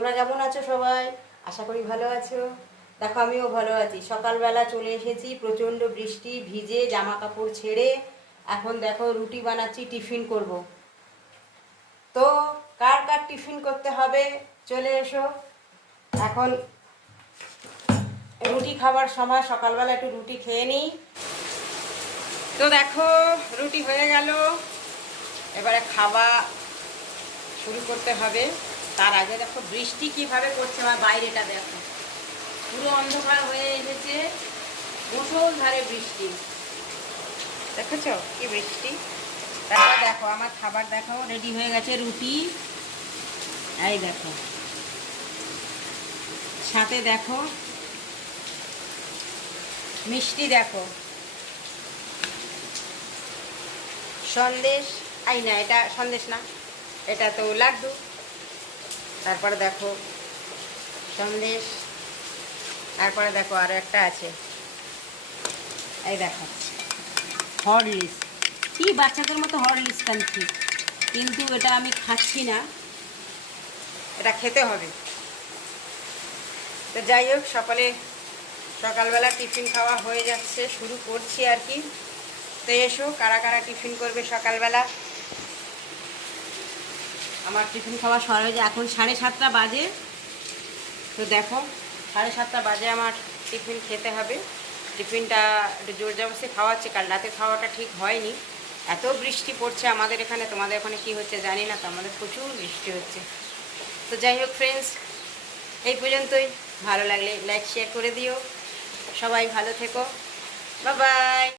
তোমরা কেমন আছো সবাই? আশা করি ভালো আছো। দেখো আমিও ভালো আছি। সকালবেলা চলে এসেছি, প্রচণ্ড বৃষ্টি, ভিজে জামা কাপড় ছেড়ে এখন দেখো রুটি বানাচ্ছি, টিফিন করব। তো কার কার টিফিন করতে হবে চলে এসো। এখন রুটি খাবার সময়, সকালবেলা একটু রুটি খেয়ে নিই। তো দেখো রুটি হয়ে গেল, এবারে খাওয়া শুরু করতে হবে। তার আগে দেখো বৃষ্টি কিভাবে করছে, আমার বাইরেটা দেখো পুরো অন্ধকার হয়ে এসেছে, মুষলধারে বৃষ্টি। দেখেছ কি বৃষ্টি। তারপর দেখো আমার খাবার দেখো রেডি হয়ে গেছে, রুটি। এই দেখো সাথে দেখো মিষ্টি, দেখো সন্দেশ। আই না, এটা সন্দেশ না, এটা তো লাড্ডু। তারপরে দেখো সন্দেশ, তারপরে দেখো আরও একটা আছে, এই দেখো হরলিক্স। কি বাচ্চাদের মতো হরলিক্স কানছি, কিন্তু এটা আমি খাচ্ছি না, এটা খেতে হবে। তো যাই হোক, সকালবেলা টিফিন খাওয়া হয়ে যাচ্ছে, শুরু করছি আর কি। তো এসো, কারা কারা টিফিন করবে সকালবেলা। আমার টিফিন খাওয়া হয়ে যায়, এখন 7:30 বাজে। তো দেখো 7:30 বাজে আমার টিফিন খেতে হবে। টিফিনটা একটু জোর জবরদস্তি খাওয়াচ্ছে, কাল রাতে খাওয়াটা ঠিক হয়নি, এত বৃষ্টি পড়ছে আমাদের এখানে। তোমাদের ওখানে কি হচ্ছে জানি না, তো আমাদের প্রচুর বৃষ্টি হচ্ছে। তো যাই হোক ফ্রেন্ডস, এই পর্যন্তই। ভালো লাগলে লাইক শেয়ার করে দিও। সবাই ভালো থেকো, বাই বাই।